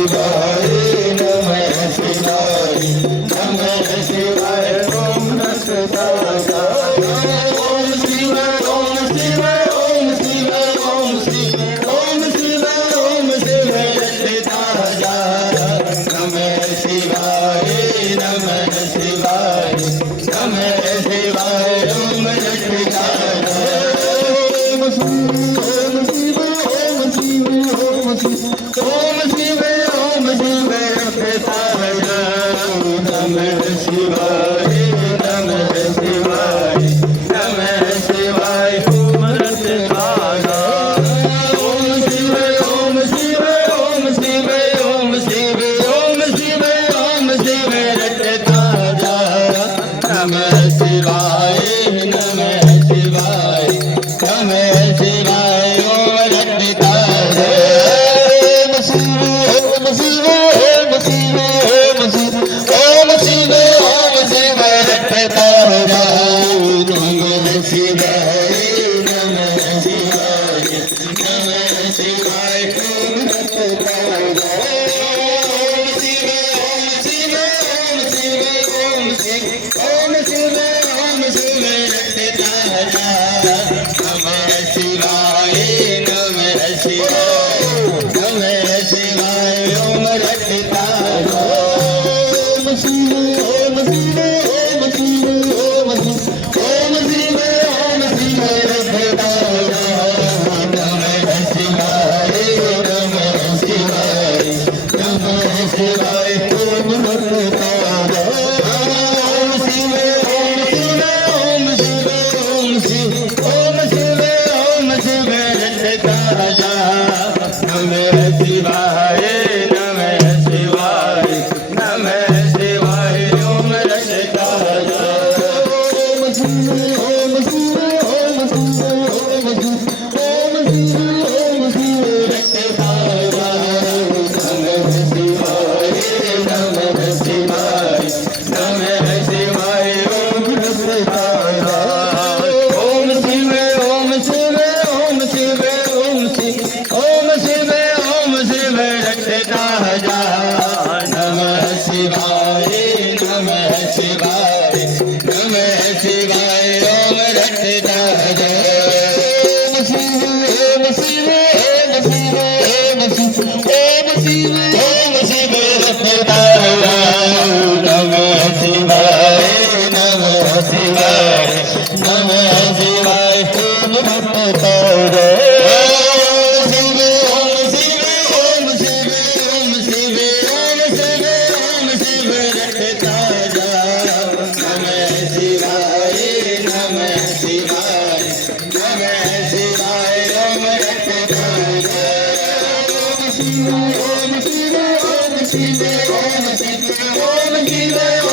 शिवाय नमः शिवाय नमः शिवाय ओम नमः ओम शिवाय ओम शिवाय ओम शिवाय ओम शिवाय ओम शिवाय ओम शिवाय ताजा नमः शिवाय नमः शिवाय नमः शिवाय ओम ताजा ओम शिवाय ओम शिवाय ओम शिवाय ओम शिवाय ताजा नमः शिवाय नमः शिवाय नमः शिवाय ओम ताजा ओम शिवाय ओम शिवाय ओम शिवाय ओम शिवाय ओम शिवाय ओम शिवाय ताजा नमः शिवाय नमः शिवाय नमः शिवाय ओम ताजा ओम शिवाय ओम शिवाय ओम शिवाय ओम शिवाय ताजा नमः शिवाय नमः शिवाय नमः शिवाय ओम ताजा ओम शिवाय ओम शिवाय ओम शिवाय ओम शिवाय ओम शिवाय ताजा नमः शिवाय नमः शिवाय नमः शिवाय ओम ताजा ओम शिवाय ओम शिवाय ओम शिवाय ओम शिवाय ओम शिवाय ताजा नमः शिवाय नमः शिवाय नमः शिवाय ओम ताजा ओम शिवाय ओम शिवाय ओम शिवाय ओम शिवाय ओम शिवाय ताजा नमः शिवाय नमः शिवाय नमः शिवाय ओम ताजा ओम शिवाय ओम शिवाय ओम शिवाय ओम शिवाय ताजा नमः शिवाय नमः शिवाय नमः शिवाय ओम ताजा ओम शिवाय ओम शिवाय ओम शिवाय ओम शिवाय ओम शिवाय ताजा नमः शिवाय नमः शिवाय नमः शिवाय ओम ताजा ओम शिवाय ओम शिवाय ओम शिवाय ओम शिवाय ओम शिवाय ताजा नमः शिवाय नमः शिवाय नमः शिवाय ओम ताजा ओम शिवाय ओम शिवाय ओम शिवाय ओम शिवाय ताजा नमः शिवाय नमः शिवाय नमः शिवाय ओम ताजा ओम शिवाय ओम शिवाय ओम शिवाय ओम शिवाय ओम शिवाय